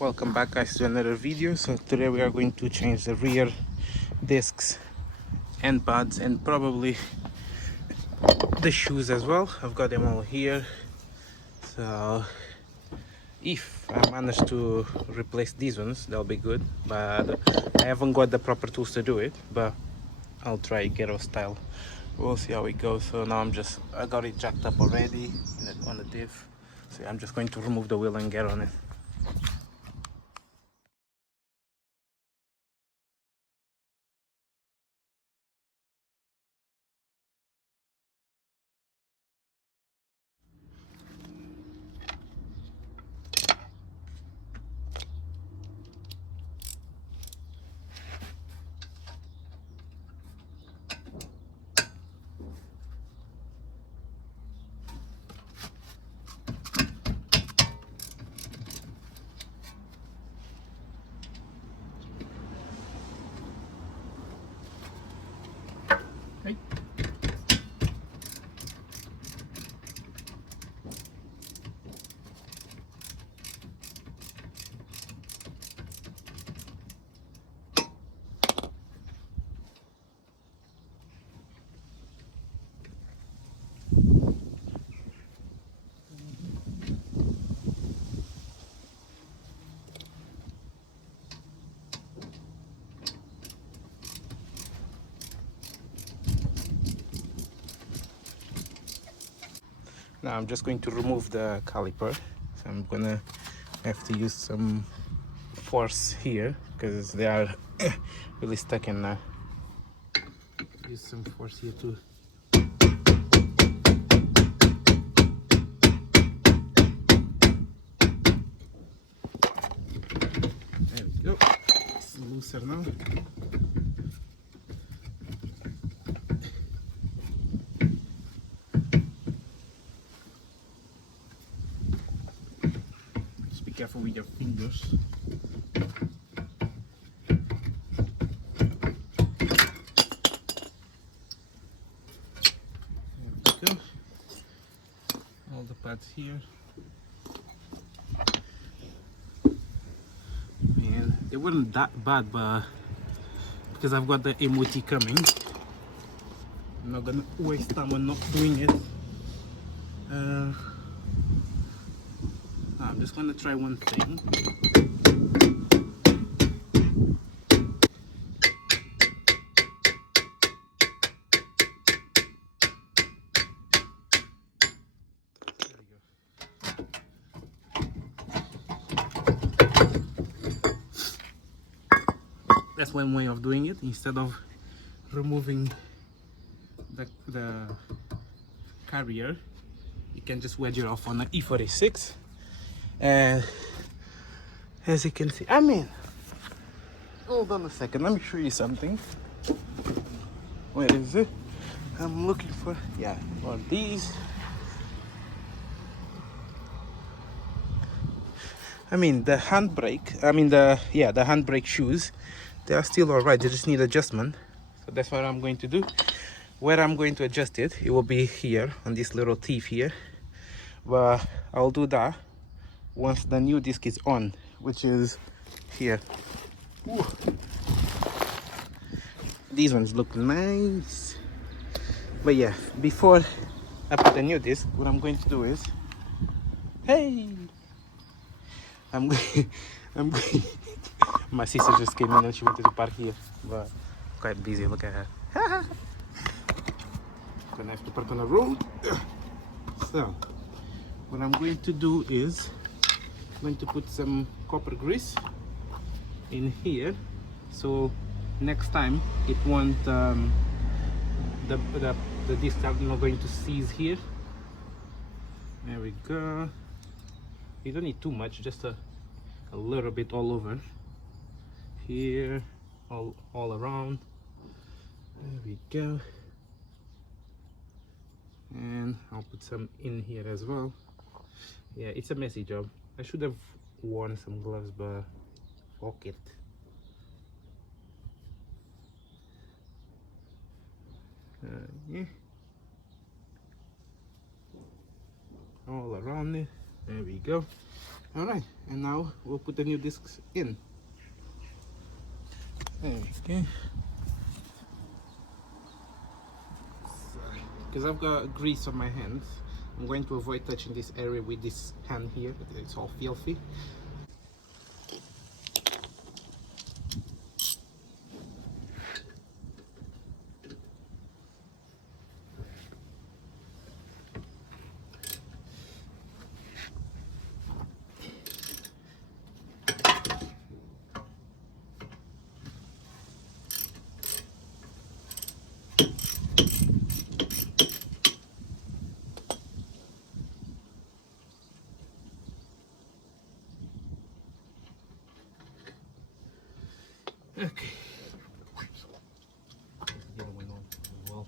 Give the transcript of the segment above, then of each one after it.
Welcome back, guys, to another video. So today we are going to change the rear discs and pads and probably the shoes as well. I've got them all here, so if I manage to replace these ones, that'll be good, but I haven't got the proper tools to do it, but I'll try ghetto style. We'll see how it goes. So now I got it jacked up already on the diff, so I'm just going to remove the wheel and get on it. Okay. Now I'm just going to remove the caliper, so I'm gonna have to use some force here because they are really stuck in there. Use some force here too. There we go. It's looser now. Just be careful with your fingers. Go. All the pads here, and they weren't that bad, but because I've got the MOT coming, I'm not gonna waste time on not doing it. I'm just gonna try one thing. That's one way of doing it. Instead of removing the carrier, you can just wedge it off on the E46. And as you can see, hold on a second, let me show you something. Where is it? I'm looking for, for these. The handbrake, the handbrake shoes, they are still alright, they just need adjustment. So that's what I'm going to do. Where I'm going to adjust it, it will be here on this little teeth here. But I'll do that once the new disc is on, which is here. Ooh. These ones look nice. But yeah, before I put the new disc, what I'm going to do is, I'm going. My sister just came in and she wanted to park here, but quite busy. Look at her. Gonna have to park on the road. So, what I'm going to do is, I'm going to put some copper grease in here, so next time it won't the disc are not going to seize here. There we go. You don't need too much, just a little bit all over here, all around. There we go. And I'll put some in here as well. Yeah, it's a messy job. I should have worn some gloves, but fuck it. Yeah, all around it. There we go. All right, and now we'll put the new discs in. There we go. Because I've got grease on my hands, I'm going to avoid touching this area with this hand here. It's all filthy. Okay. The other one on as well.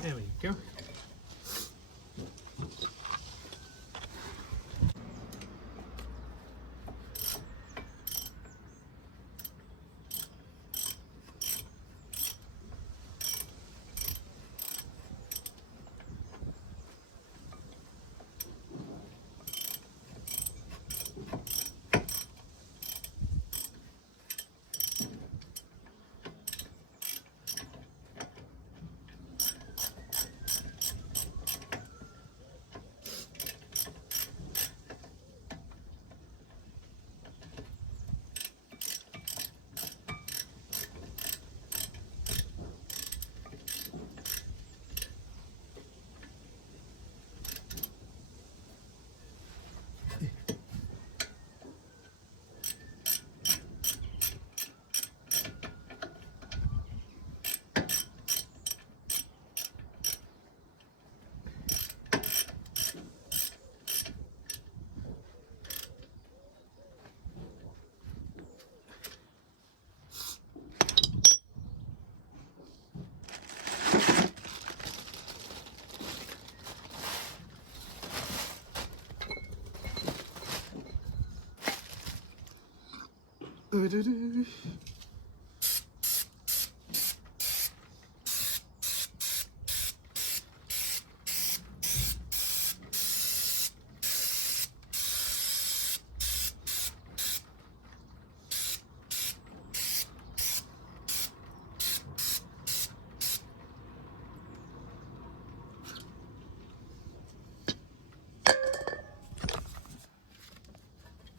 There we go.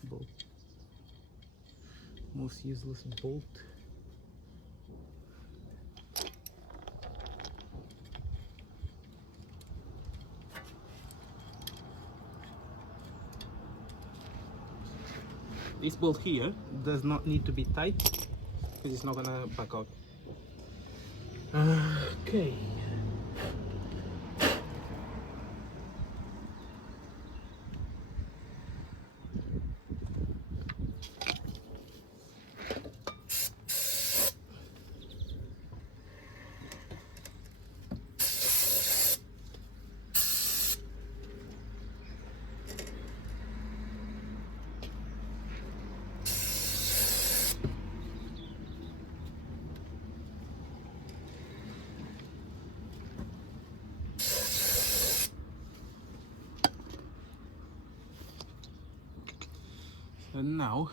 Bolt. Most useless bolt. This bolt here does not need to be tight because it's not gonna back out. Okay. And now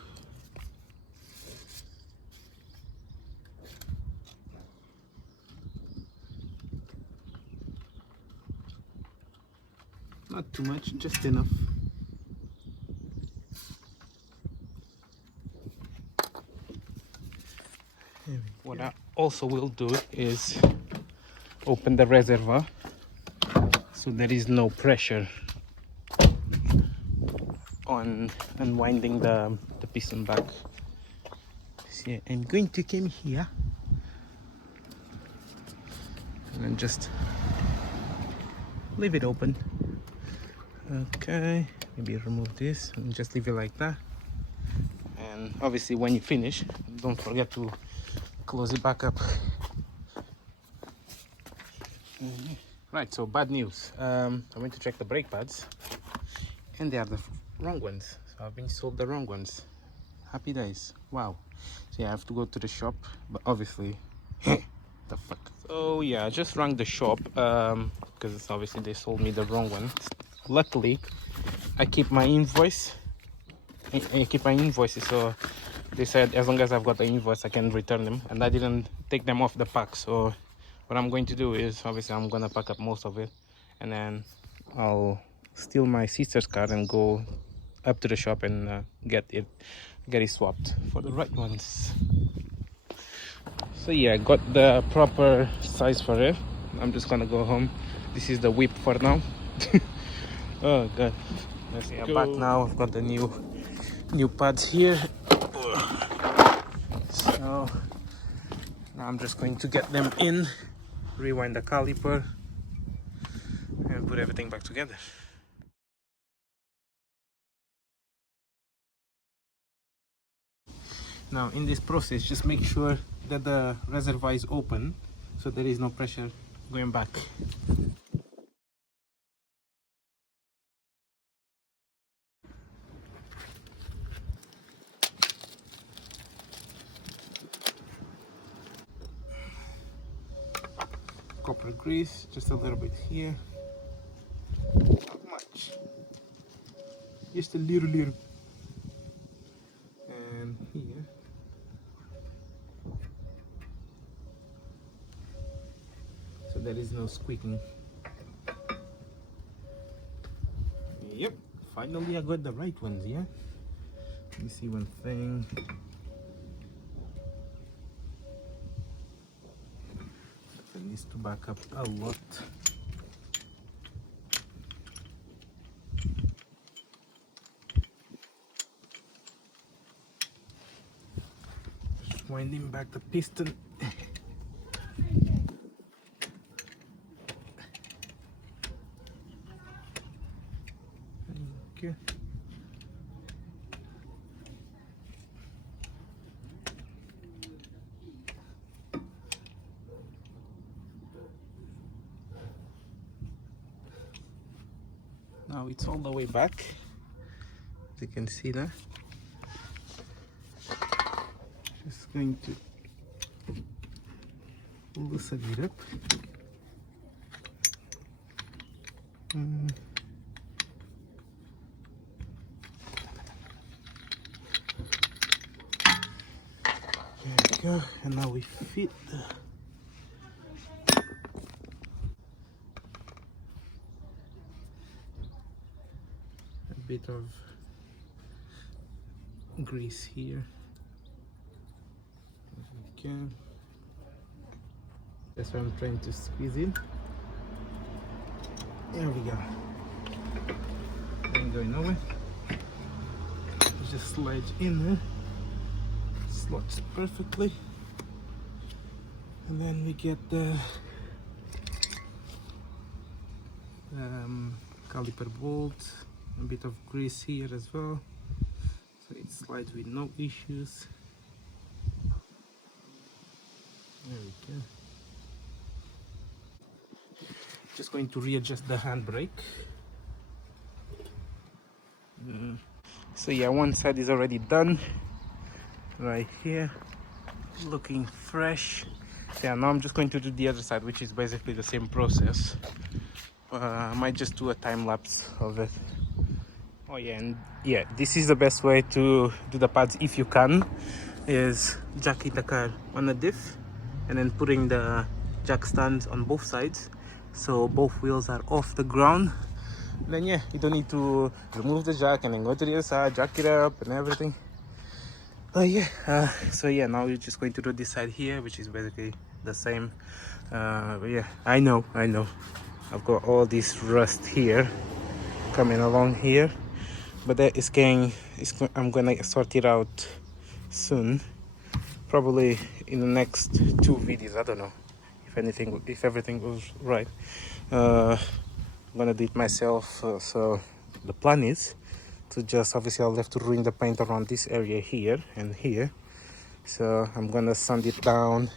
not too much, just enough. What I also will do is open the reservoir so there is no pressure on unwinding the piston back. So I'm going to come here and then just leave it open. Okay, maybe remove this and just leave it like that. And obviously when you finish, don't forget to close it back up. Right, so bad news. I went to check the brake pads and they are the wrong ones. So I've been sold the wrong ones. Happy days. Wow. So yeah, I have to go to the shop, but obviously the fuck. So yeah, I just rang the shop because obviously they sold me the wrong one. Luckily I keep my invoice. I keep my invoices, so they said as long as I've got the invoice I can return them, and I didn't take them off the pack. So what I'm going to do is obviously I'm gonna pack up most of it, and then I'll steal my sister's car and go up to the shop and get it swapped for the right ones. So yeah, I got the proper size for it. I'm just gonna go home. This is the whip for now. Oh god. Let's go. Back now. I've got the new pads here. So now I'm just going to get them in, rewind the caliper, and put everything back together. Now in this process, just make sure that the reservoir is open so there is no pressure going back. Copper grease, just a little bit here. Not much. Just a little. And here. So there is no squeaking. Yep, finally I got the right ones, yeah? Let me see one thing. It needs to back up a lot. Just winding back the piston. Okay. Now it's all the way back, as you can see there. Just going to loosen it up. There we go, and now we fit a bit of grease here. Okay, that's what I'm trying to squeeze in. There we go. Ain't going nowhere. Just slide in there. Slots perfectly, and then we get the caliper bolt, a bit of grease here as well, so it slides with no issues. There we go. Just going to readjust the handbrake. So yeah, one side is already done. Right here, looking fresh. Yeah, now I'm just going to do the other side, which is basically the same process. I might just do a time lapse of it. Oh yeah, and yeah, this is the best way to do the pads if you can, is jacking the car on a diff and then putting the jack stands on both sides so both wheels are off the ground. Then yeah, you don't need to remove the jack and then go to the other side, jack it up and everything. So yeah, now we're just going to do this side here, which is basically the same. But yeah, I know I've got all this rust here coming along here, but that is I'm gonna sort it out soon, probably in the next 2 videos. I don't know if if everything goes right. I'm gonna do it myself. So the plan is to just, obviously I'll have to ruin the paint around this area here and here. So I'm gonna sand it down,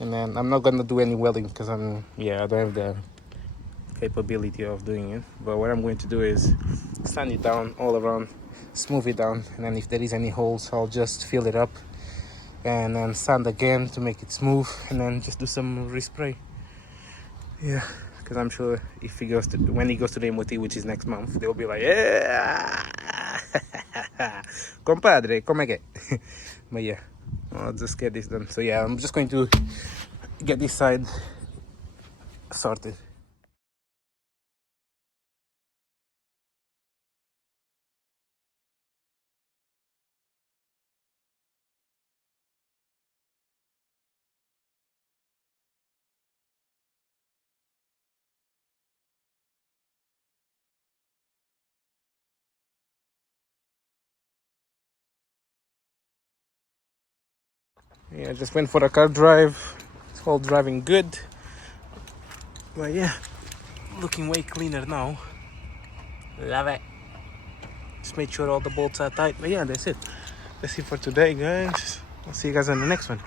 and then I'm not gonna do any welding because I don't have the capability of doing it. But what I'm going to do is sand it down all around, smooth it down, and then if there is any holes, I'll just fill it up and then sand again to make it smooth, and then just do some respray. Yeah, because I'm sure if he goes to, when he goes to the MOT, which is next month, they'll be like, yeah, compadre, come again. But yeah, I'll just get this done. So yeah, I'm just going to get this side sorted. Yeah, I just went for a car drive. It's all driving good. But yeah, looking way cleaner now. Love it. Just made sure all the bolts are tight. But yeah, that's it. That's it for today, guys. I'll see you guys on the next one.